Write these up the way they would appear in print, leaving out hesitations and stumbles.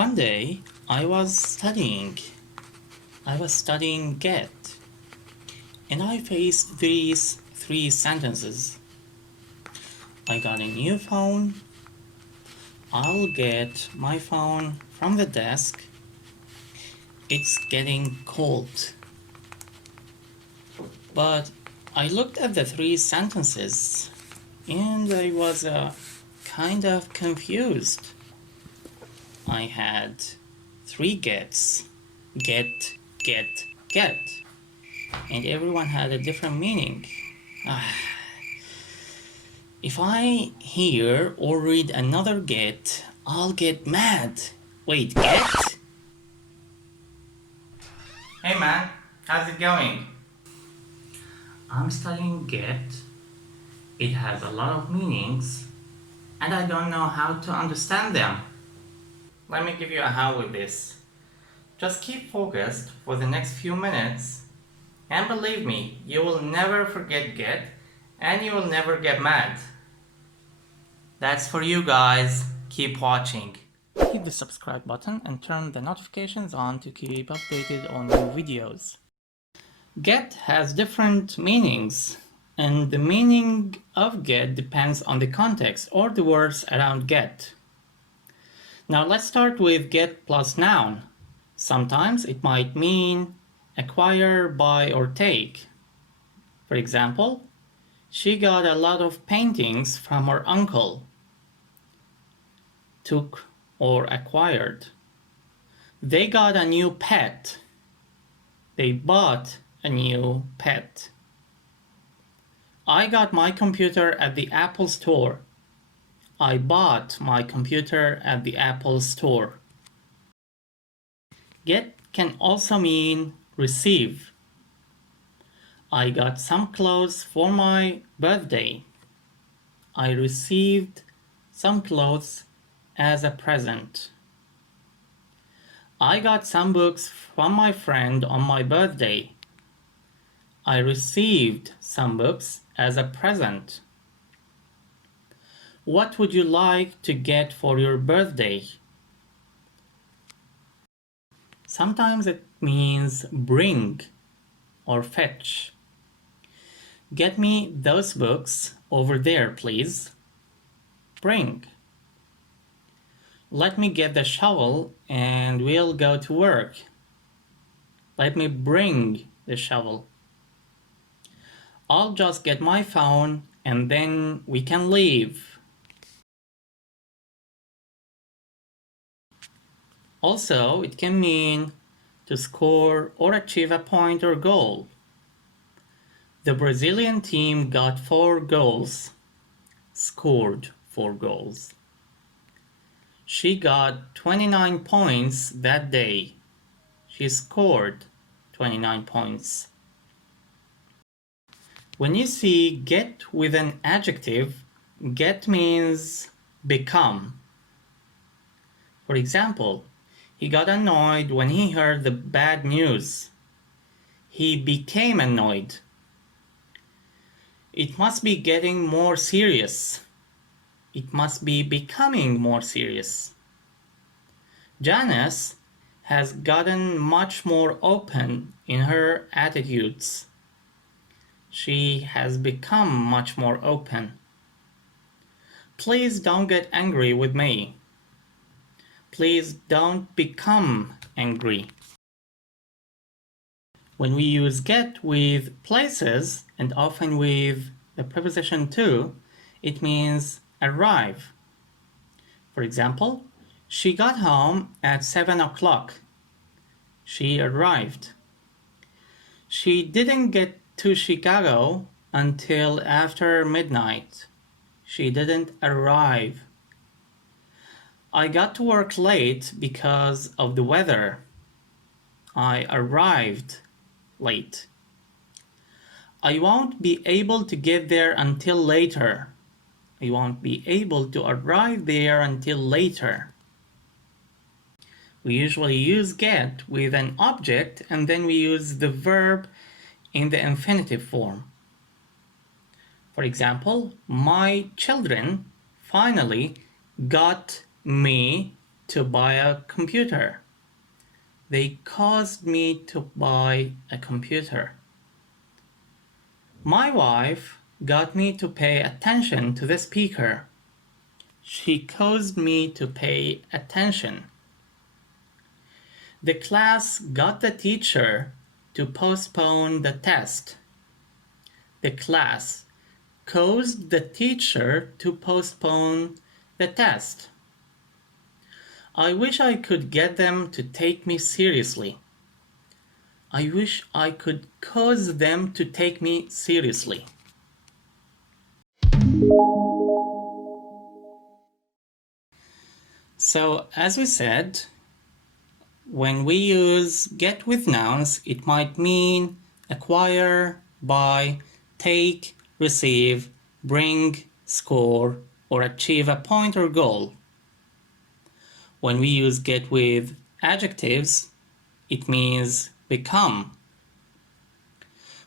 One day I was studying get, and I faced these three sentences. I got a new phone. I'll get my phone from the desk. It's getting cold. But I looked at the three sentences and I was kind of confused. I had three gets: get, get, get, and everyone had a different meaning. If I hear or read another get, I'll get mad. Wait, get? Hey man, how's it going? I'm studying get. It has a lot of meanings, and I don't know how to understand them. Let me give you a how with this. Just keep focused for the next few minutes, and believe me, you will never forget get, and you will never get mad. That's for you guys. Keep watching. Hit the subscribe button and turn the notifications on to keep updated on new videos. Get has different meanings, and the meaning of get depends on the context or the words around get. Now let's start with get plus noun. Sometimes it might mean acquire, buy, or take. For example, she got a lot of paintings from her uncle. Took or acquired. They got a new pet. They bought a new pet. I got my computer at the Apple Store. I bought my computer at the Apple Store. Get can also mean receive. I got some clothes for my birthday. I received some clothes as a present. I got some books from my friend on my birthday. I received some books as a present. What would you like to get for your birthday? Sometimes it means bring or fetch. Get me those books over there, please. Bring. Let me get the shovel and we'll go to work. Let me bring the shovel. I'll just get my phone and then we can leave. Also, it can mean to score or achieve a point or goal. The Brazilian team got 4 goals. Scored 4 goals. She got 29 points that day. She scored 29 points. When you see get with an adjective, get means become. For example, he got annoyed when he heard the bad news. He became annoyed. It must be getting more serious. It must be becoming more serious. Janice has gotten much more open in her attitudes. She has become much more open. Please don't get angry with me. Please don't become angry. When we use get with places and often with the preposition to, it means arrive. For example, she got home at 7 o'clock. She arrived. She didn't get to Chicago until after midnight. She didn't arrive. I got to work late because of the weather. I arrived late. I won't be able to get there until later. I won't be able to arrive there until later. We usually use get with an object and then we use the verb in the infinitive form. For example, my children finally got me to buy a computer. They caused me to buy a computer. My wife got me to pay attention to the speaker. She caused me to pay attention. The class got the teacher to postpone the test. The class caused the teacher to postpone the test. I wish I could get them to take me seriously. I wish I could cause them to take me seriously. So, as we said, when we use get with nouns, it might mean acquire, buy, take, receive, bring, score, or achieve a point or goal. When we use get with adjectives, it means become.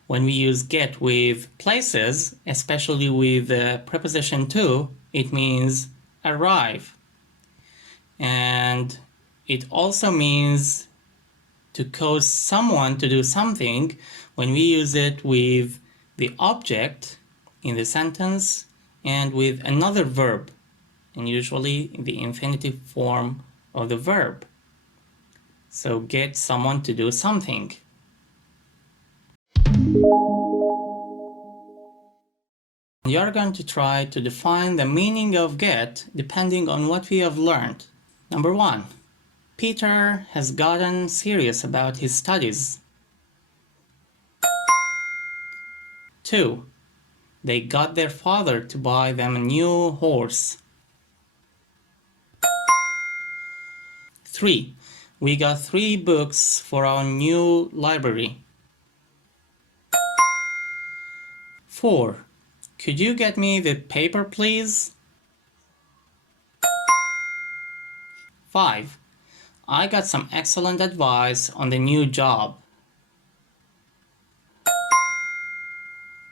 When we use get with places, especially with the preposition to, it means arrive. And it also means to cause someone to do something when we use it with the object in the sentence and with another verb, and usually in the infinitive form of the verb. So get someone to do something. You are going to try to define the meaning of get depending on what we have learned. Number 1. Peter has gotten serious about his studies. 2. They got their father to buy them a new horse. 3. We got 3 books for our new library. 4. Could you get me the paper, please? 5. I got some excellent advice on the new job.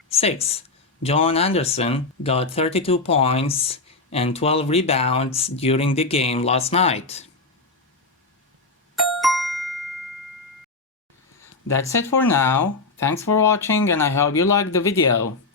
6. John Anderson got 32 points and 12 rebounds during the game last night. That's it for now. Thanks for watching and I hope you liked the video.